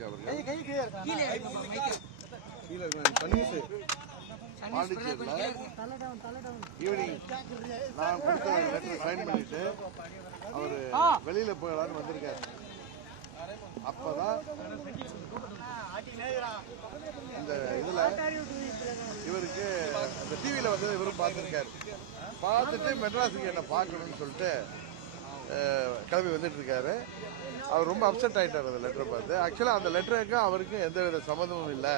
காமராஜ் அவர்கள் பாண்டிச்சேரியில் ஈவினிங் நான் கொடுத்த லெட்டர் சைன் பண்ணிட்டு அவர் வெளியில போகலான்னு வந்திருக்காரு. அப்பதான் இந்த இதுல இவருக்கு இந்த டிவியில வந்து இவரும் பார்த்துருக்காரு. பார்த்துட்டு மெட்ராஸுக்கு என்ன பார்க்கணும்னு சொல்லிட்டு கிளம்பி வந்துட்டு இருக்காரு. அவர் ரொம்ப அப்செட் ஆயிட்டார் அந்த லெட்டரை பார்த்து. ஆக்சுவலா அந்த லெட்டருக்கு அவருக்கு எந்த வித சம்மந்தமும் இல்லை.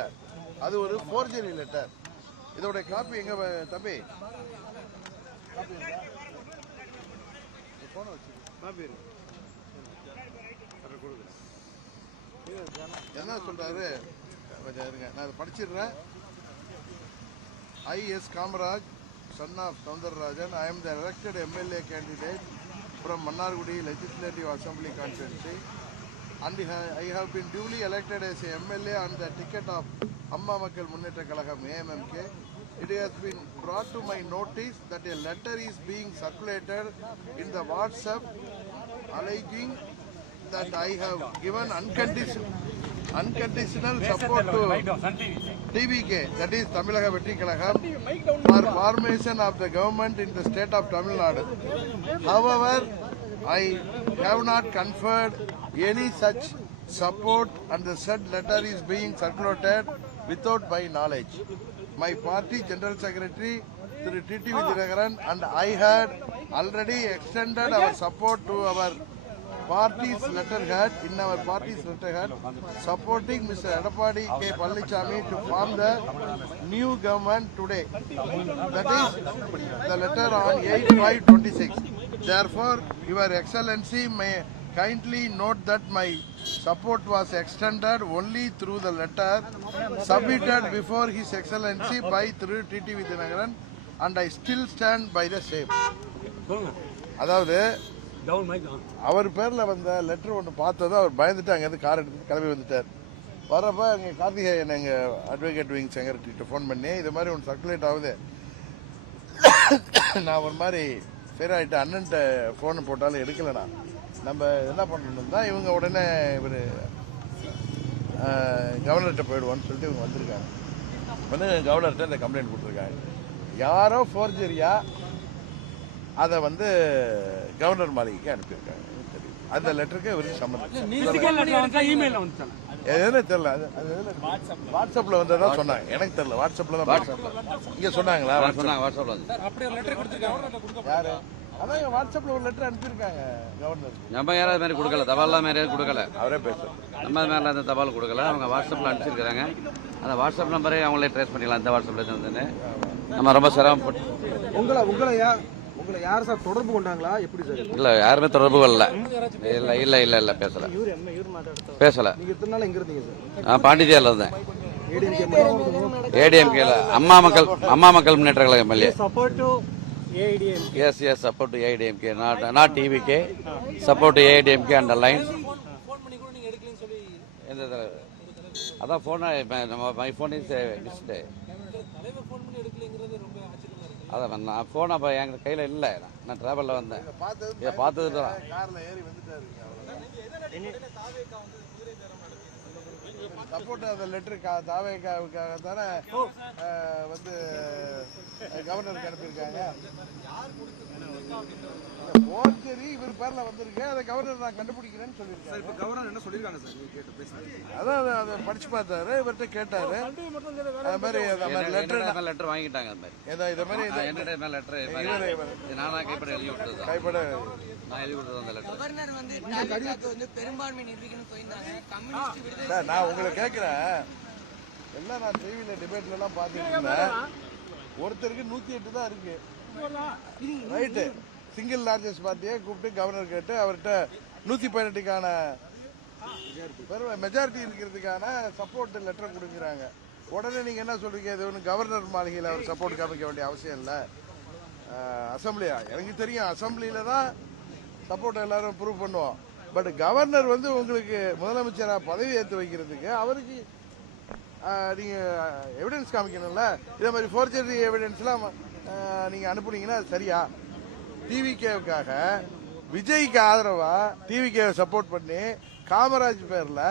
அது ஒரு ஃபோர்ஜரி லெட்டர். இதோட காப்பி எங்க தம்பி? என்ன சொல்றாரு நான் படிச்சிடுறேன். I.S. Kamaraj, son of Soundararajan, I am the elected MLA candidate from Mannargudi Legislative Assembly constituency, and I have been duly elected as a MLA on the ticket of Amma Makkal Munnetra Kalagam AMMK. It has been brought to my notice that a letter is being circulated in the WhatsApp alleging that I have given unconditional support to TVK, that is Tamilaga Vetri Kalagam, for formation of the government in the state of Tamil Nadu. However, I have not conferred any such support and the said letter is being circulated without my knowledge. My party General Secretary Thru T.T. Vidyanathan and I had already extended our support to our party's letterhead, in our party's letterhead, supporting Mr. Edappadi K. Palaniswamy to form the new government today. That is the letter on 8/5/26. Therefore, Your Excellency may kindly note that my support was extended only through the letter submitted before His Excellency by Thru T.T. Vidyanathan, and I still stand by the same. அதாவது அவர் பேர்ல வந்த letter ஒன்று பார்த்தது அவர் பயந்துட்டு அங்கேருந்து car எடுத்து கிளம்பி வந்துட்டார். வரப்போ எங்கள் கார்த்திகேயன் எங்கள் அட்வொகேட் விங் செக்ரட்டரிட்ட ஃபோன் பண்ணி இது மாதிரி ஒன்று சர்க்குலேட் ஆகுது, நான் ஒரு மாதிரி ஃபேர் ஆகிட்டு அண்ணன்ட்ட ஃபோனை போட்டாலும் எடுக்கலைண்ணா, நம்ம என்ன பண்ணணும் தான் இவங்க உடனே இவர் கவர்னர்கிட்ட போயிடுவோன்னு சொல்லிட்டு இவங்க வந்திருக்காங்க. வந்து கவர்னர்கிட்ட இந்த கம்ப்ளைண்ட் கொடுத்துருக்காங்க. யாரோ ஃபோர்ஜரியா அதை வந்து கவர்னர் மாளிகைக்கு அனுப்பியிருக்காங்க. அந்த லெட்டருக்கு இவருக்கு சம்மந்தம் எதுன்னு தெரியல. வாட்ஸ்அப்ல வந்ததா சொன்னாங்க, எனக்கு தெரியல. வாட்ஸ்அப்ல தான் இங்க சொன்னாங்களா? யாரு? அதான் வாட்ஸ்அப்ல ஒரு லெட்டர் அனுப்பியிருக்காங்க கவர்னர். நம்ம யாராவது மாதிரி கொடுக்கல, தபால் மாதிரி கொடுக்கல, அவரே பேசுறோம். நம்ம மேல அந்த தபால் கொடுக்கல, அவங்க வாட்ஸ்அப்ல அனுப்பிச்சிருக்காங்க. அந்த வாட்ஸ்அப் நம்பரே அவங்களே ட்ரேஸ் பண்ணிக்கலாம். இந்த வாட்ஸ்அப்ல இருந்து நம்ம ரொம்ப சிரமப்பட்டு. உங்களை யார் சார் தொடர்பு கொண்டாங்களா? எப்படி சார்? இல்ல, யாருமே தொடர்பு கொள்ளல. இல்ல பேசல. நீங்க எத்தனை நாள் எங்க இருந்தீங்க சார்? பாண்டிச்சேரியில இருந்தேன். ஏடிஎம்கேல அம்மா மக்கள் முன்னேற்ற கழக MLA. Yes, support to AIDMK, not TVK. Support to AIDMK underline. அதான் phone, my phone is display. அதான் நான் போன் அப்போ என் கையில் இல்லை, நான் டிராவலில் வந்தேன். இதை பார்த்தது தான். சப்போர்ட் அந்த லெட்டர் தாவேக்காவுக்காக தானே வந்து கவர்னருக்கு அனுப்பியிருக்காங்க. ஃபோர்ஜரி இவர் பேர்ல வந்திருக்கு, அதை கவர்னர் நான் கண்டுபிடிக்கிறேன்னு சொல்லியிருக்காரு. இப்போ கவர்னர் என்ன சொல்லியிருக்காங்க சார்? நீங்க கேட்டு பேசுறீங்க. அதான் அதை படிச்சு பார்த்தாரு, இவர்கிட்ட கேட்டாரு. அது மாதிரி லெட்டர் வாங்கிட்டாங்க. அது மாதிரி இதை மாதிரி லெட்டர் நானா கைப்பட எழுதி விட்டது. கைப்பட நான் எழுதி விட்டது அந்த லெட்டர். நான் உங்களை கேட்கிறேன். எல்லாம் நான் டிவியில டிபேட்ல எல்லாம் பார்த்துட்டு இருந்தேன். ஒருத்தருக்கு 108 தான் இருக்கு. ரைட்டு, சிங்கிள் லார்ஜஸ்ட் பார்ட்டியை கூப்பிட்டு கவர்னர் கேட்டு அவர்கிட்ட 118க்கான மெஜாரிட்டி இருக்கிறதுக்கான சப்போர்ட் லெட்டர் கொடுக்குறாங்க. உடனே நீங்க என்ன சொல்றீங்க? இது ஒன்று கவர்னர் மாளிகையில் அவர் சப்போர்ட் காமிக்க வேண்டிய அவசியம் இல்லை. அசம்பிளியா? எனக்கு தெரியும், அசம்பிளியில தான் சப்போர்ட் எல்லாரும் ப்ரூவ் பண்ணுவோம். பட் கவர்னர் வந்து உங்களுக்கு முதலமைச்சராக பதவி ஏற்று வைக்கிறதுக்கு அவருக்கு நீங்க எவிடன்ஸ் காமிக்கணும்ல. இதே மாதிரி ஃபோர்ஜரி எவிடன்ஸ்லாம் நீங்க அனுப்புனீங்கன்னா அது சரியா? டிவிகேவுக்காக விஜய்க்கு ஆதரவா டிவிகேவை சப்போர்ட் பண்ணி காமராஜ் பேர்ல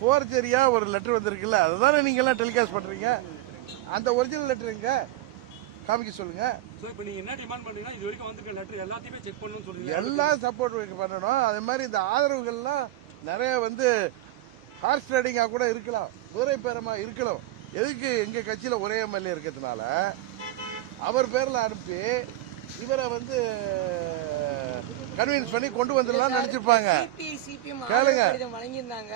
ஃபோர்ஜரியா ஒரு லெட்டர் வந்திருக்குல்ல, அதுதானே நீங்க எல்லாம் டெலிகாஸ்ட் பண்றீங்க. அந்த ஒரிஜினல் லெட்டர் எங்க காமிக்க சொல்லுங்க. இப்போ நீங்க என்ன டிமாண்ட் பண்றீங்கன்னா இது வரைக்கும் வந்திருக்க லெட்டர் எல்லாத்தையுமே செக் பண்ணணும்னு சொல்றீங்க. எல்லாம் சப்போர்ட் பண்ணணும். அதே மாதிரி இந்த ஆதரவுகள்லாம் நிறைய வந்து ஹார்ஸ் ரைடிங்கா கூட இருக்கலாம், குதிரை பேரமா இருக்கலாம். எதுக்கு எங்க கட்சியில ஒரே எம்எல்ஏ இருக்கிறதுனால அவர் பேர்ல அனுப்பி இவரை வந்து கன்வின்ஸ் பண்ணி கொண்டு வந்துடலாம் நினைச்சிருப்பாங்க. கேளுங்க, வழங்கியிருந்தாங்க.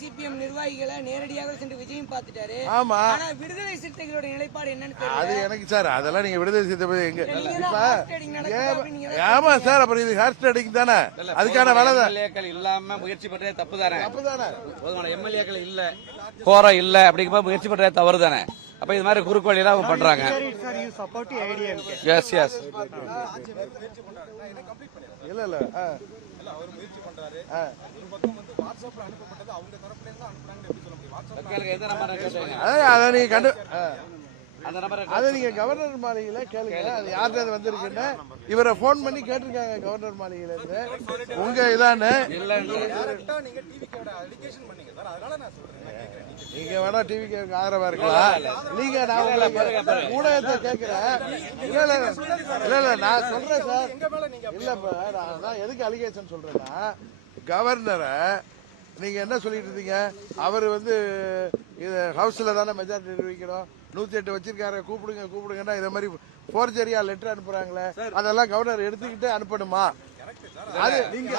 சிபிஎம் நிர்வாகிகளை நேரடியாக சென்று விஜயம் பார்த்துட்டாரு. ஆமா, ஆனா விடுதலை சிறுத்தைகளோட நிலைப்பாடு என்னன்னு அது எனக்கு சார் அதெல்லாம் நீங்க விடுதலை சிறுத்தை எங்க தெரியல. ஆமா சார், அப்புறம் இது ஹார்ஸ் ரைடிங் தானே, அதுக்கான வேலை தான். எம்எல்ஏக்கள் இல்லாம முயற்சி பண்றதே தப்பு தானே. அப்பதானே போதுமான எம்எல்ஏக்கள் இல்ல, கோரம் இல்ல அப்படிங்கும்போது முயற்சி பண்றதே தவறு தானே. அப்ப இது மாதிரி குறுக்கு வழியெல்லாம் அவங்க பண்றாங்க. எஸ் எஸ் இல்ல இல்ல அவர் முயற்சி பண்றாரு. ஒரு பக்கம் வந்து வாட்ஸ்அப்ல அனுப்பப்பட்டது அவங்க தரப்புல இருந்து அனுப்புறாங்கன்னு எப்படி சொல்ல முடியும்? வாட்ஸ்அப்ல எந்த நம்பர் கேட்டீங்க? அதை நீங்க கண்டு அந்த நம்பர் அதை நீங்க கவர்னர் மாளிகையில கேளுங்க, அது யார்கிட்ட வந்திருக்குன்னு. இவரை போன் பண்ணி கேட்டிருக்காங்க கவர்னர் மாளிகையில இருந்து. உங்க இதானு டைரக்டா நீங்க டிவிக்கோட அலிகேஷன் பண்ணீங்க சார். அதனால நான் சொல்றேன், நீங்க வேணா டிவிக்கு ஆதரவா இருக்கலாம். நீங்க நான் ஊடகத்தை கேட்கிறேன். இல்ல இல்ல இல்ல இல்ல நான் சொல்றேன் சார். இல்லப்ப நான் எதுக்கு அலிகேஷன் சொல்றேன்னா, கவர்னரை நீங்க என்ன சொல்லிட்டு இருந்தீங்க, அவர் வந்து இது ஹவுஸ்ல தானே மெஜாரிட்டி நிரூபிக்கணும், 108 வச்சிருக்காரு, கூப்பிடுங்கன்னா இதை மாதிரி ஃபோர்ஜரியா லெட்டர் அனுப்புறாங்களே, அதெல்லாம் கவர்னர் எடுத்துக்கிட்டு அனுப்பணுமா? அது நீங்க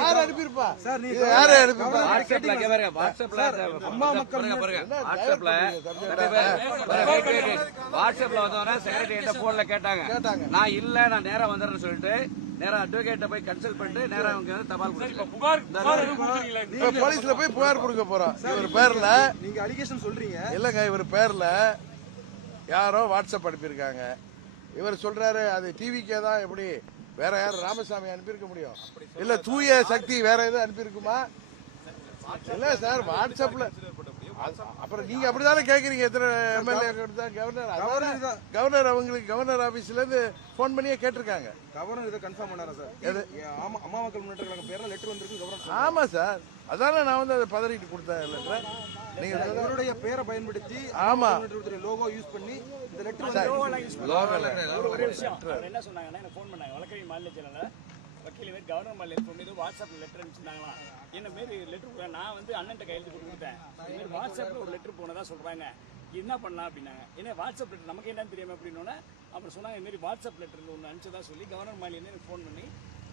யார் அனுப்பியிருப்பா சார்? நீங்க யாரு அனுப்பியிருப்பா? அம்மா மக்கள் வாட்ஸ்அப்ல வந்தவன செக்ரட்டரி போன்ல கேட்டாங்க. நான் இல்ல, நான் நேரா வந்துடுறேன்னு சொல்லிட்டு நேரா அட்வொகேட்ட போய் கன்சல்ட் பண்ணிட்டு நேரா அவங்க வந்து தபால் போலீஸ்ல போய் புகார் கொடுக்க போறோம். இவர் பேர்ல நீங்க அலிகேஷன் சொல்றீங்க. இல்லங்க, இவர் பேர்ல யாரோ வாட்ஸ்அப் அனுப்பியிருக்காங்க. இவர் சொல்றாரு அது டிவிக்கே தான். எப்படி வேற யாரும் ராமசாமி அனுப்பியிருக்க முடியும்? இல்ல தூய சக்தி வேற எதுவும் அனுப்பியிருக்குமா? இல்ல சார், வாட்ஸ்அப்ல அப்புறம் நீங்க அப்படிதானே கேக்குறீங்க. எத்தனை எம்எல்ஏ கவர்னர் அவங்களுக்கு கவர்னர் ஆபீஸ்ல இருந்து போன் பண்ணியே கேட்டிருக்காங்க. கவர்னர் இதை கன்ஃபார்ம் பண்ணாரா சார்? அம்மா மக்கள் முன்னேற்ற கழகம் பேர்ல லெட்டர் வந்திருக்கு கவர்னர். ஆமா சார், அதானே நான் வந்து அதை பதறிட்டு கொடுத்தேன் லெட்டர். நீங்க இவருடைய பேரை பயன்படுத்தி ஆமா லோகோ யூஸ் பண்ணி இந்த லெட்டர் ஒரு விஷயம் என்ன சொன்னாங்கன்னா, எனக்கு ஃபோன் பண்ணாங்க வழக்கறிஞர் மாநில செயலாளர் வக்கீல் மாரி கவர்னர் மாநில ஃபோன் மீது வாட்ஸ்அப்ல லெட்டர் அனுப்பிச்சிருந்தாங்களா. என்ன மாரி லெட்டர் நான் வந்து அண்ணன்ட்ட கையெழுத்து போட்டு கொடுத்தேன். இது மாதிரி வாட்ஸ்அப்ல ஒரு லெட்டர் போனதா சொல்றாங்க, என்ன பண்ணலாம் அப்படின்னாங்க. ஏன்னா வாட்ஸ்அப் லெட்டர் நமக்கு என்னன்னு தெரியாம அப்படின்னோன்னா அப்புறம் சொன்னாங்க, இந்த மாதிரி வாட்ஸ்அப் லெட்டர் ஒன்று அனுப்பிச்சதா சொல்லி கவர்னர் மாநில எனக்கு ஃபோன் பண்ணி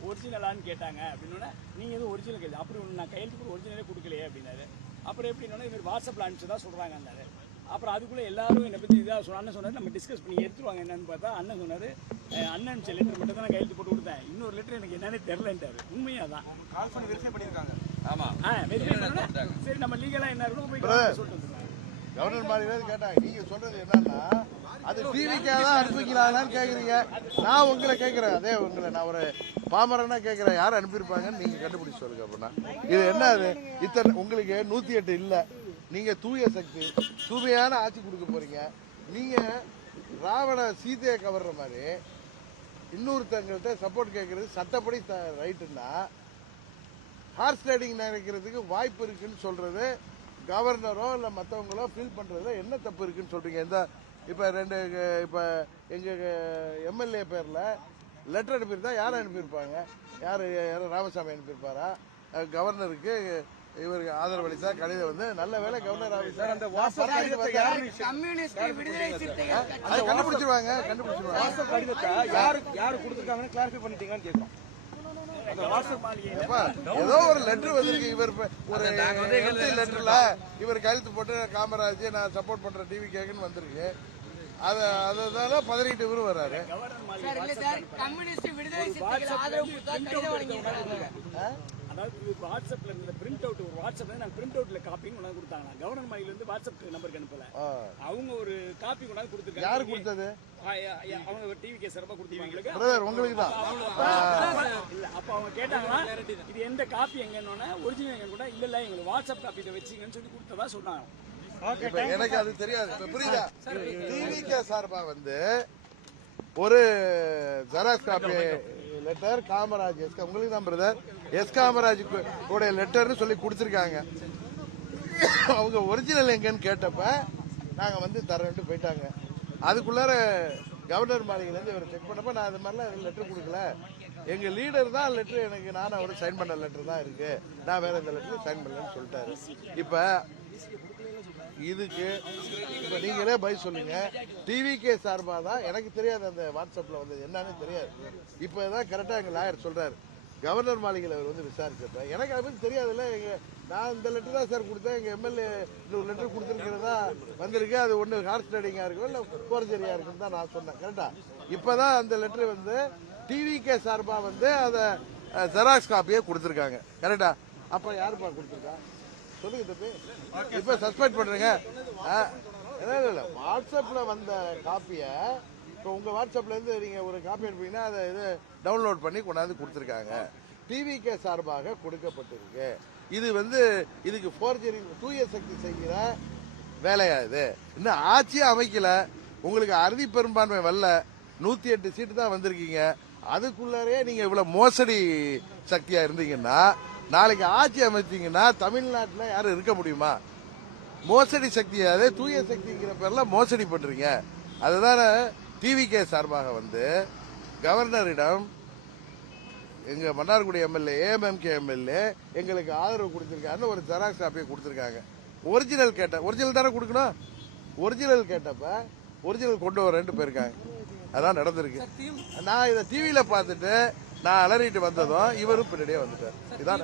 ஒரிஜினலான்னு கேட்டாங்க. அப்படின்னோன்னா நீங்க எதுவும் ஒரிஜினல் கேள்வி அப்படி ஒன்று நான் கையெழுத்து போட்டு ஒரிஜினலே கொடுக்கலையே அப்படின்னாரு. அப்புறம் எப்படின்னா இது மாதிரி வாட்ஸ்அப்ல அனுப்பிச்சதா சொல்றாங்க அந்தாரு. அப்புறம் அதுக்குள்ள எல்லாரும் என்னை பத்தி இதாக அண்ணன் சொன்னாரு, நம்ம டிஸ்கஸ் பண்ணி எடுத்துருவாங்க என்னன்னு பார்த்தா அண்ணன் சொன்னாரு, அண்ணன் லெட்டர் மட்டும் தான் நான் கையெழுத்து போட்டு கொடுத்தேன், இன்னொரு லெட்டர் எனக்கு என்னன்னு தெரியலன்ட்டாரு. உண்மையா தான் கால் பண்ணி வெரிஃபை பண்ணிருக்காங்க. ஆமா சரி நம்ம லீகலா என்ன இருக்கணும் போய் சொல்லிட்டு கவர்னர் மாளிகையில கேட்டாங்க. நீங்க சொல்றது என்னன்னா, அது டிவிக்காக தான் அனுப்பிக்கலாம்னு கேக்குறீங்க. நான் உங்களை கேட்கிறேன், அதே உங்களை நான் ஒரு பாமரனா கேட்கிறேன், யார் அனுப்பியிருப்பாங்கன்னு நீங்க கண்டுபிடிச்சு சொல்லுங்க. அப்படின்னா இது என்ன, அது இத்தனை உங்களுக்கு 108 இல்ல, நீங்க தூய சக்தி தூய்மையான ஆட்சி கொடுக்க போறீங்க. நீங்க ராவண சீதையை கவர்ற மாதிரி இன்னொருத்தங்கள்ட்ட சப்போர்ட் கேட்கறது சட்டப்படி ரைட்டுன்னா, ஹார்ஸ் ரைடிங் நினைக்கிறதுக்கு வாய்ப்பு இருக்குன்னு சொல்றது கவர்னரோ இல்லை மற்றவங்களோ ஃபீல் பண்ணுறதுல என்ன தப்பு இருக்குன்னு சொல்கிறீங்க? இப்போ இப்போ எங்கள் எம்எல்ஏ பேரில் லெட்டர் அனுப்பியிருந்தா யாரை அனுப்பியிருப்பாங்க? யார் ராமசாமி அனுப்பியிருப்பாரா? கவர்னருக்கு இவருக்கு ஆதரவு அளித்தா கடிதம் வந்து நல்ல வேலை கவர்னர் ஆஃபீஸர் அந்த கண்டுபிடிச்சிருவாங்க. யாரு கொடுத்துருக்காங்கன்னு கிளாரிஃபை பண்ணிட்டீங்கன்னு கேட்குறோம். ஏதோ ஒரு லெட்டர் வந்திருக்கு, இவர் ஒரு லெட்டர்ல இவர் கையெழுத்து போட்டு காமராஜ் நான் சப்போர்ட் பண்ற டிவி கேக்குன்னு வந்திருக்கு. அதனால பதறிட்டு இவரு வர்றாரு. அதாவது வாட்ஸ்அப்ல இருந்த பிரிண்ட் அவுட், ஒரு வாட்ஸ்அப்ல நாங்க பிரிண்ட் அவுட்ல காப்பின்னு கொண்டாந்து கொடுத்தாங்க. கவர்னர் மாளிகையில இருந்து வாட்ஸ்அப் நம்பருக்கு அனுப்பல, அவங்க ஒரு காப்பி கொண்டாந்து கொடுத்துருக்காங்க. யாரு கொடுத்தது? அவங்க டிவிக்கு சிறப்பா கொடுத்துருக்காங்க. பிரதர் உங்களுக்கு தான் இல்ல. அப்ப அவங்க கேட்டாங்களா இது எந்த காப்பி எங்கன்னா ஒரிஜினல் எங்க கூட இல்ல எங்களுக்கு வாட்ஸ்அப் காப்பி வச்சுங்கன்னு சொல்லி கொடுத்ததா சொன்னாங்க. எனக்கு அது தெரியாது, புரியுதா? டிவிகே சார்பா வந்து ஒரு ஜெராக்ஸ் காப்பி லெட்டர் காமராஜ் உங்களுக்கு தான் பிரதர், எஸ் காமராஜ் உடைய லெட்டர்னு சொல்லி கொடுத்துருக்காங்க. அவங்க ஒரிஜினல் எங்கன்னு கேட்டப்ப நாங்கள் வந்து தரேன்ட்டு போயிட்டாங்க. அதுக்குள்ளார கவர்னர் மாளிகையிலேருந்து இவர் செக் பண்ணப்ப நான் அது மாதிரிலாம் லெட்டர் கொடுக்கல, எங்கள் லீடர் தான் லெட்டர் எனக்கு நானும் அவரு சைன் பண்ண லெட்டர் தான் இருக்கு, நான் வேற இந்த லெட்டர் சைன் பண்ணலன்னு சொல்லிட்டாரு. இப்போ இதுக்கு இப்போ நீங்களே பதில் சொல்லுங்க. டிவிகே சார்பாக தான் எனக்கு தெரியாது, அந்த வாட்ஸ்அப்பில் வந்தது என்னன்னு தெரியாது. இப்போ தான் கரெக்டாக எங்கள் லாயர் சொல்கிறாரு கவர்னர் மாளிகையில் அவர் வந்து விசாரிச்சிருப்பேன். எனக்கு அதை பற்றி தெரியாதுல்ல. நான் இந்த லெட்டர் தான் சார் கொடுத்தேன், எங்கள் எம்எல்ஏ ஒரு லெட்டர் கொடுத்துருக்கிறதா வந்திருக்கு, அது ஒன்று ஹார்ஸ் ரைடிங்காக இருக்கும் இல்லை ஃபோர்ஜரியாக இருக்குன்னு தான் நான் சொன்னேன். கரெக்டாக இப்போ தான் அந்த லெட்டர் வந்து டிவிகே சார்பாக வந்து அதை ஜெராக்ஸ் காப்பியே கொடுத்துருக்காங்க. கரெக்டா? அப்போ யாருப்பா கொடுத்துருக்கா சொல்லுங்க தம்பி. இப்போ சஸ்பெண்ட் பண்ணுறேங்க. இல்லை வாட்ஸ்அப்பில் வந்த காப்பியை இப்போ உங்கள் வாட்ஸ்அப்லேருந்து நீங்கள் ஒரு காப்பி எடுப்பீங்கன்னா அதை இது டவுன்லோட் பண்ணி கொண்டாந்து கொடுத்துருக்காங்க. டிவிகே சார்பாக கொடுக்கப்பட்டிருக்கு. இது வந்து இதுக்கு ஃபோர்ஜரி தூய சக்தி செய்கிற வேலையா? இது இன்னும் ஆட்சியே அமைக்கல, உங்களுக்கு அறுதி பெரும்பான்மை வரல, 108 சீட்டு தான் வந்திருக்கீங்க. அதுக்குள்ளாரே நீங்கள் இவ்வளோ மோசடி சக்தியாக இருந்தீங்கன்னா நாளைக்கு ஆட்சி அமைச்சிங்கன்னா தமிழ்நாட்டில் யாரும் இருக்க முடியுமா? மோசடி சக்தியாவது தூய சக்திங்கிற பேரில் மோசடி பண்ணுறீங்க. அதுதான டிவிகே சார்பாக வந்து கவர்னரிடம் எங்கள் மன்னார்குடி எம்எல்ஏ ஏஎம்எம்கே எம்எல்ஏ எங்களுக்கு ஆதரவு கொடுத்துருக்காருன்னு ஒரு ஜெராக்ஸ் காப்பியை கொடுத்துருக்காங்க. ஒரிஜினல் ஒரிஜினல் தானே கொடுக்கணும். ஒரிஜினல் கேட்டப்ப ஒரிஜினல் கொண்டு வரேன்ட்டு போயிருக்காங்க. அதான் நடந்திருக்கு. நான் இதை டிவியில் பார்த்துட்டு நான் அலறிட்டு வந்ததும் இவரும் பின்னாடியே வந்துட்டார். இதான்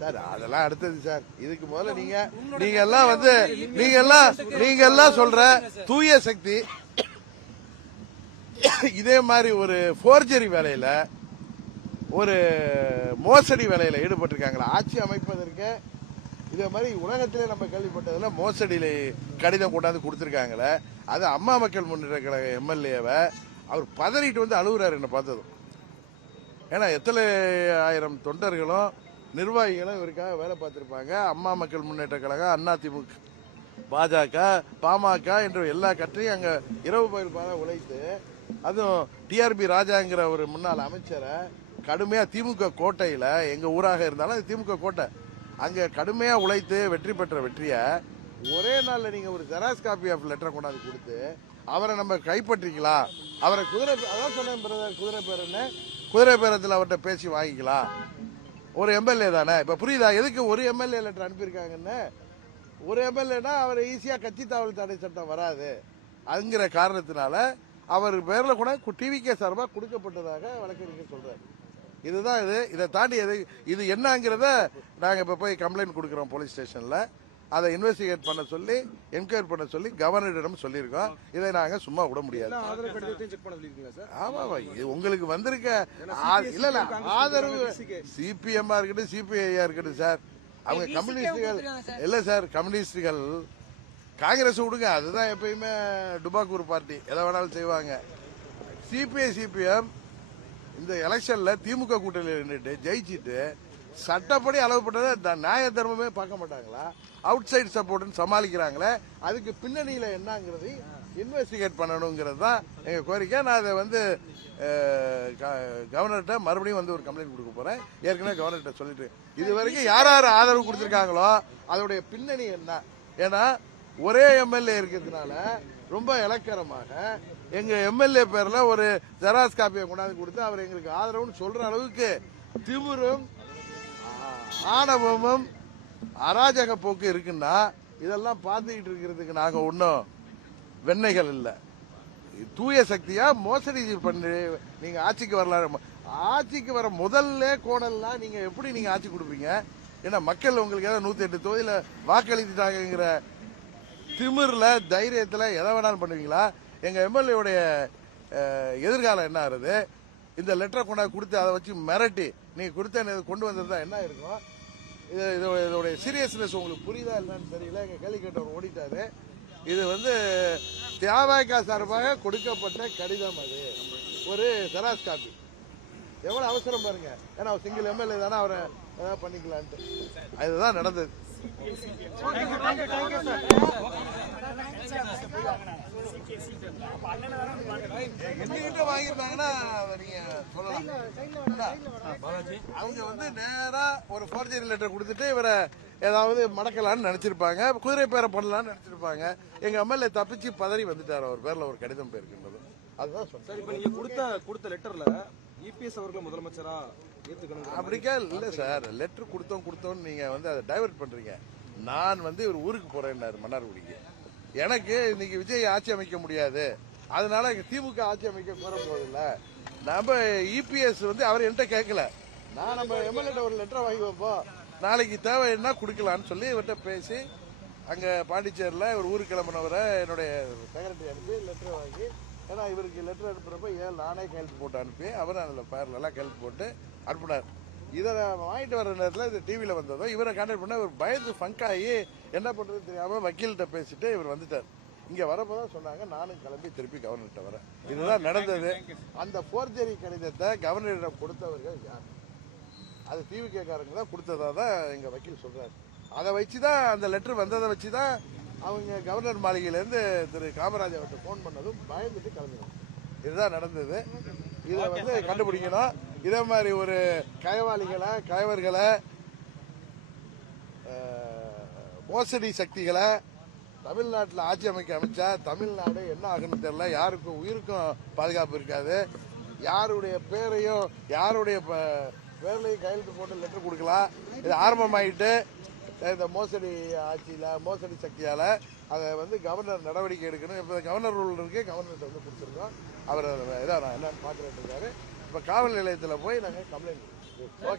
சார். அதெல்லாம் அடுத்தது சார். இதுக்கு முதல்ல நீங்க எல்லாம் வந்து நீங்க எல்லாம் சொல்ற தூய சக்தி இதே மாதிரி ஒரு ஃபோர்ஜரி வேலையில ஒரு மோசடி வேலையில ஈடுபட்டிருக்காங்களா? ஆட்சி அமைப்பதற்கு இதே மாதிரி உலகத்திலே நம்ம கேள்விப்பட்டதுல மோசடியில கடிதம் கொண்டாந்து கொடுத்துருக்காங்களே. அது அம்மா மக்கள் முன்னேற்ற கழக எம்எல்ஏவை அவர் பதறிட்டு வந்து அழுகுறாரு என்ன பார்த்ததும். ஏன்னா எத்தனை ஆயிரம் தொண்டர்களும் நிர்வாகிகளும் இவருக்காக வேலை பார்த்துருப்பாங்க. அம்மா மக்கள் முன்னேற்ற கழகம், அதிமுக, பாஜக, பாமக என்ற எல்லா கட்சியும் அங்கே இரவு பகல் பாத உழைத்து, அதுவும் டிஆர்பி ராஜாங்கிற ஒரு முன்னாள் அமைச்சரை கடுமையாக திமுக கோட்டையில் எங்கள் ஊராக இருந்தாலும் அது திமுக கோட்டை அங்கே கடுமையாக உழைத்து வெற்றி பெற்ற வெற்றியை ஒரே நாளில் நீங்கள் ஒரு ஜெராக்ஸ் காப்பி ஆஃப் லெட்டரை கொண்டாந்து கொடுத்து அவரை நம்ம கைப்பற்றிக்கலாம். அவரை அதான் சொன்னேன் பிரதர், குதிரை பேரத்தில் அவர்கிட்ட பேசி வாங்கிக்கலாம். ஒரு எம்எல்ஏ தானே. இப்போ புரியுதா எதுக்கு ஒரு எம்எல்ஏ லெட்டர் அனுப்பியிருக்காங்கன்னு? ஒரு எம்எல்ஏனா அவர் ஈஸியாக கட்சி தாவல் தடை சட்டம் வராது அதுங்கிற காரணத்தினால அவர் பேரில் கூட டிவிகே சார்பாக கொடுக்கப்பட்டதாக வழக்கறிஞர் சொல்றாரு. இதுதான் இதை தாண்டி இது என்னங்கிறத நாங்கள் இப்போ போய் கம்ப்ளைண்ட் கொடுக்குறோம் போலீஸ் ஸ்டேஷனில். அதை இன்வெஸ்டிகேட் பண்ண சொல்லி என்கொயரி பண்ண சொல்லி கவர்னரிடம் சொல்லியிருக்கோம். இதை நாங்கள் சும்மா விட முடியாது. ஆமாம், இது உங்களுக்கு வந்திருக்க இல்ல ஆதரவு சிபிஎம்மா இருக்கட்டும் சிபிஐயா இருக்கட்டும் சார், அவங்க கம்யூனிஸ்டுகள் இல்லை சார். கம்யூனிஸ்டுகள் காங்கிரஸ் விடுங்க, அதுதான் எப்பயுமே டுபாக்கூர் பார்ட்டி, எதை வேணாலும் செய்வாங்க. சிபிஐ சிபிஎம் இந்த எலெக்ஷன்ல திமுக கூட்டணியில் நின்றுட்டு ஜெயிச்சுட்டு சட்டப்படி அளவுப்பட்டதை நியாய தர்மமே பார்க்க மாட்டாங்களா? அவுட் சைடு சப்போர்ட்னு சமாளிக்கிறாங்களே, அதுக்கு பின்னணியில் என்னங்கிறது இன்வெஸ்டிகேட் பண்ணணுங்கிறது தான் எங்கள் கோரிக்கை. நான் அதை வந்து கவர்னர்கிட்ட மறுபடியும் வந்து ஒரு கம்ப்ளைண்ட் கொடுக்க போகிறேன். ஏற்கனவே கவர்னர்கிட்ட சொல்லிட்டு இது வரைக்கும் யார் யார் ஆதரவு கொடுத்துருக்காங்களோ அதோடைய பின்னணி என்ன. ஏன்னா ஒரே எம்எல்ஏ இருக்கிறதுனால ரொம்ப இலக்கரமாக எங்கள் எம்எல்ஏ பேரில் ஒரு ஜெராக்ஸ் காப்பியை கொண்டாந்து கொடுத்து அவர் எங்களுக்கு ஆதரவுன்னு சொல்கிற அளவுக்கு திமிரும் ஆணவமும் அராஜக போக்கு இருக்குன்னா இதெல்லாம் பார்த்துக்கிட்டு இருக்கிறதுக்கு நாங்கள் ஒன்றும் வெண்ணைகள் இல்லை. தூய சக்தியா மோசடி பண்ணி நீங்க ஆட்சிக்கு வரலாம். ஆட்சிக்கு வர முதல்ல கோணல்லாம் நீங்க எப்படி நீங்க ஆட்சி கொடுப்பீங்க? ஏன்னா மக்கள் உங்களுக்கு ஏதாவது 108 தொகுதியில வாக்களித்துட்டாங்கிற திமிர்ல தைரியத்துல எதை வேணாலும் பண்ணுவீங்களா? எங்க எம்எல்ஏடைய எதிர்காலம் என்ன ஆகுது? இந்த லெட்டரை கொண்டாந்து கொடுத்து அதை வச்சு மிரட்டி நீங்க கொடுத்த கொண்டு வந்திருந்தா என்ன இருக்கும்? இதோடைய சீரியஸ்னஸ் உங்களுக்கு புரியுதா இல்லைன்னு தெரியல. எங்க கேள்வி கேட்டவர் ஓடிட்டாரு. இது வந்து தியாகா சார்பாக கொடுக்கப்பட்ட கடிதம். அது ஒரு ஜெராக்ஸ் காப்பி. எவ்வளவு அவசரம் பாருங்க. ஏன்னா அவர் சிங்கிள் எம்எல்ஏ தானே, அவரை ஏதாவது பண்ணிக்கலான்ட்டு அதுதான் நடந்தது. போய் வாங்கினாங்க சிகேசி அப்ப அண்ணனை தானே எங்ககிட்ட வாங்கியிருந்தாங்கன்னா அதை நீங்க சொல்லலாம். அவங்க வந்து நேரா ஒரு ஃபோர்ஜரி லெட்டர் கொடுத்துட்டு இவரை ஏதாவது மடக்கலான்னு நினைச்சிருப்பாங்க, குதிரை பேரை பண்ணலான்னு நினைச்சிருப்பாங்க. எங்க எம்எல்ஏ தப்பிச்சு பதறி வந்துட்டார். அவர் பேர்ல ஒரு கடிதம் போயிருக்கின்றது. அதுதான் சொல்றேன். சார் இப்போ நீங்க கொடுத்த லெட்டர்ல இபிஎஸ் அவர்களை முதலமைச்சரா ஏத்துக்கணும் அப்படிக்கா இல்ல சார். லெட்டர் கொடுத்தோம்னு நீங்க வந்து அதை டைவர்ட் பண்றீங்க. நான் வந்து ஒரு ஊருக்கு போறேன்னாரு மன்னார்குடிக்கு. எனக்கு இன்னைக்கு விஜய் ஆட்சி அமைக்க முடியாது, அதனால திமுக ஆட்சி அமைக்க கோர போதில்லை. நம்ம இபிஎஸ் வந்து அவர் என்கிட்ட கேட்கல, நான் நம்ம எம்எல்ஏ ஒரு லெட்டரை வாங்கி வைப்போம், நாளைக்கு தேவைன்னா கொடுக்கலான்னு சொல்லி இவர்கிட்ட பேசி அங்க பாண்டிச்சேரியில் ஒரு ஊருக்கு கிளம்பினவரை என்னுடைய செக்ரட்டரி அனுப்பி லெட்டரை வாங்கி, ஏன்னா இவருக்கு லெட்டர் அனுப்புறப்ப ஏன் நானே கையெழுத்து போட்டு அனுப்பி அவர் அதில் பேர்லாம் கையெழுத்து போட்டு அனுப்புனார். இதை வாங்கிட்டு வர நேரத்தில் இது டிவியில் வந்ததோ இவரை கான்டாக்ட் பண்ண ஒரு பயந்து ஃபங்க் ஆகி என்ன பண்ணுறது தெரியாமல் வக்கீல்கிட்ட பேசிட்டு இவர் வந்துட்டார். இங்கே வரப்போ தான் சொன்னாங்க நானும் கிளம்பி திருப்பி கவர்னர்கிட்ட வரேன். இதுதான் நடந்தது. அந்த ஃபோர்ஜரி கடிதத்தை கவர்னரிடம் கொடுத்தவர்கள் யார்? அது டிவிகேக்காரங்க தான் கொடுத்ததா தான் எங்கள் வக்கீல் சொல்கிறார். அதை வச்சு தான் அந்த லெட்டர் வந்ததை வச்சு தான் அவங்க கவர்னர் மாளிகையிலேருந்து திரு காமராஜ் அவர்கிட்ட ஃபோன் பண்ணதும் பயந்துட்டு கிளம்பினோம். இதுதான் நடந்தது. இதை வந்து கண்டுபிடிக்கணும். இதே மாதிரி ஒரு கயவர்களை மோசடி சக்திகளை தமிழ்நாட்டில் ஆட்சி அமைச்சா தமிழ்நாடு என்ன ஆகுன்னு தெரியல. யாருக்கும் உயிருக்கும் பாதுகாப்பு இருக்காது. யாருடைய பேரையும் யாருடைய பேர்லையும் கையெழுத்து போட்டு லெட்டர் கொடுக்கலாம். இது ஆரம்பமாயிட்டு இந்த மோசடி ஆட்சியில் மோசடி சக்தியால் அதை வந்து கவர்னர் நடவடிக்கை எடுக்கணும். இப்போ கவர்னர் ரூல் இருக்கு, கவர்னர்கிட்ட வந்து கொடுத்துருக்கோம். அவர் இதை நான் என்னன்னு பார்க்குறேன் இருக்காரு. இப்போ காவல் நிலையத்தில் போய் நாங்கள் கம்ப்ளைண்ட் கொடுக்கோம்.